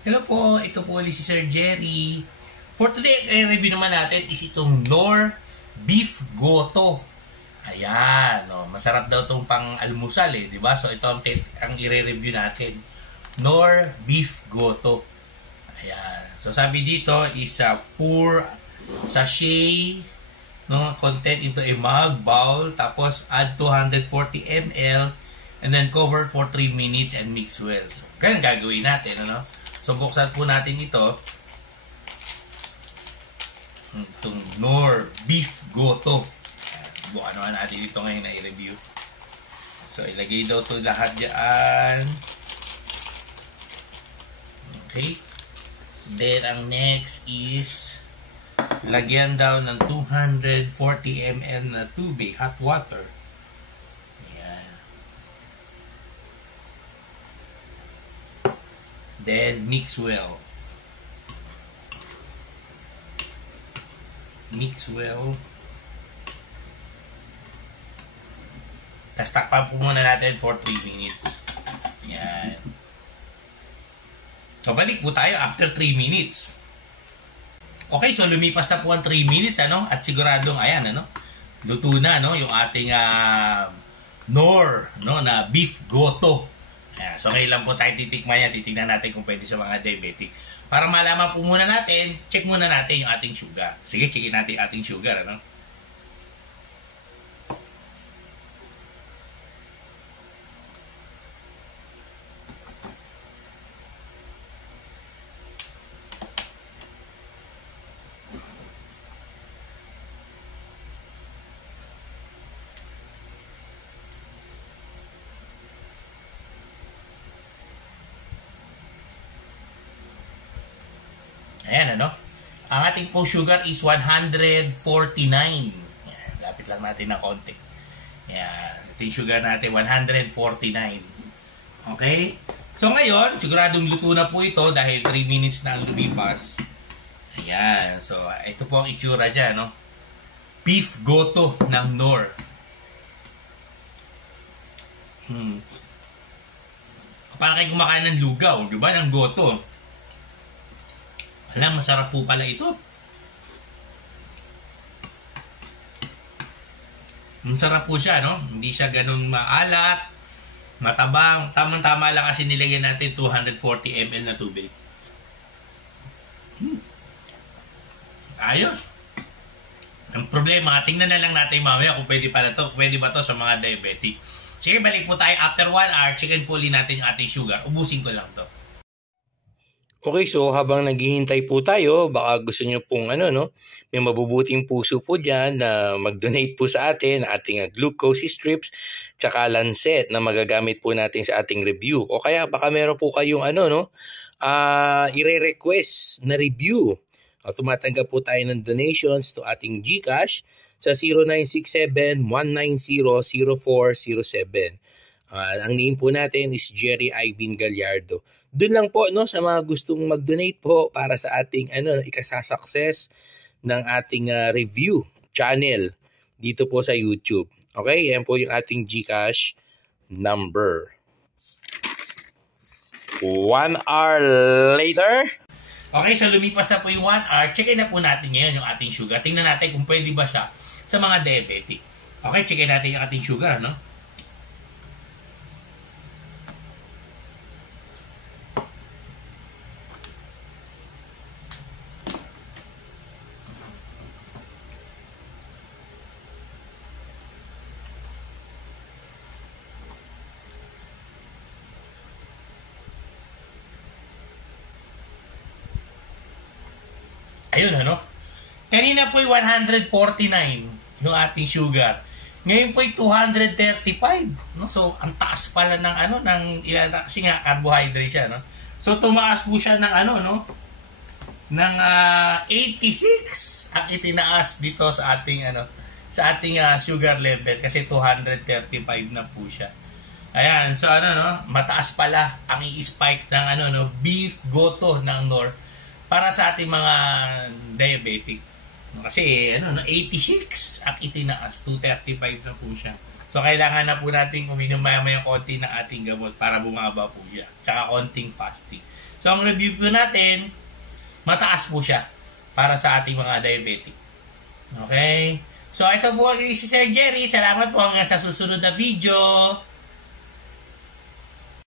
Hello po, ito po ulit si Sir Jerry. For today, i-review naman natin is itong Knorr Beef Goto. Ayan, no, masarap daw itong pang-almusal di ba? So ito ang i-review natin. Knorr Beef Goto. Ayan. So sabi dito is pour sachet no, content into a mug, bowl, tapos add 240 ml and then cover for 3 minutes and mix well. So, ganyan gagawin natin, ano? So, buksan po natin ito. Itong Knorr Beef Goto. Bukan naman natin ito ngayon na i-review. So, ilagay daw ito lahat dyan. Okay. Then, ang next is lagyan daw ng 240 ml na tubig, hot water. Ayan. Then, mix well. Mix well. Tapos takpan po muna natin for 3 minutes. Ayan. So, balik po tayo after 3 minutes. Okay, so lumipas na po ang 3 minutes, ano? At siguradong, ayan, ano? Luto na, no? Yung ating Knorr, no? Na Beef Goto. Ayan, so, ngayon lang po tayo titikman yan. Titignan natin kung pwede sa mga diabetic. Para malaman po muna natin, check muna natin yung ating sugar. Sige, checkin natin yung ating sugar, ano? Ayan, ano? Ang ating po sugar is 149. Ayan, lapit lang natin na konti. Ayan, ito yung sugar natin, 149. Okay? So ngayon, siguradong luto na po ito dahil 3 minutes na ang lumipas. Ayan, so ito po ang itsura dyan, no? Beef Goto ng Knorr. Para kayo kumakain ng lugaw, di ba? Ng goto. Alam, masarap po pala ito. Masarap po siya, no? Hindi siya ganun maalat, matabang. Tamang-tama lang kasi nilagyan natin 240 ml na tubig. Ayos. Ang problema, tingnan na lang natin mamaya kung pwede pala to, pwede ba to sa mga diabetic. Sige, balik po tayo after 1 hour. Checkin po ulit natin yung ating sugar. Ubusin ko lang to. Okay, so habang naghihintay po tayo, baka gusto nyo pong may mabubuting puso po dyan na mag-donate po sa atin, ating glucose strips, tsaka lancet na magagamit po natin sa ating review. O kaya baka meron po kayong i-request na review. Tumatanggap po tayo ng donations to ating GCash sa 0967-190-0407. Ang name po natin is Jerry Ivan Gallardo. Doon lang po sa mga gustong mag-donate po para sa ating ikasasucess ng ating review channel dito po sa YouTube. Okay, yan po yung ating GCash number. 1 hour later. Okay, so lumipas na po yung 1 hour. Checkin na po natin ngayon yung ating sugar. Tingnan natin kung pwede ba siya sa mga diabetic. Okay, checkin natin yung ating sugar, no? Ayun, ano? Kanina po'y 149 yung ating sugar. Ngayon po'y 235. No? So, ang taas pala ng kasi nga carbohydrate siya, no? So, tumaas po siya ng ng 86 ang itinaas dito sa ating sugar level kasi 235 na po siya. Ayan, so mataas pala ang i-spike ng Beef Goto ng Knorr para sa ating mga diabetic. Kasi 86 ang itinaas, 235 na po siya. So kailangan na po natin uminom maya-maya konti ng ating gamot para bumaba po siya. Tsaka konting fasting. So ang review po natin, mataas po siya para sa ating mga diabetic. Okay? So ito po si Sir Jerry. Salamat po hanggang sa susunod na video.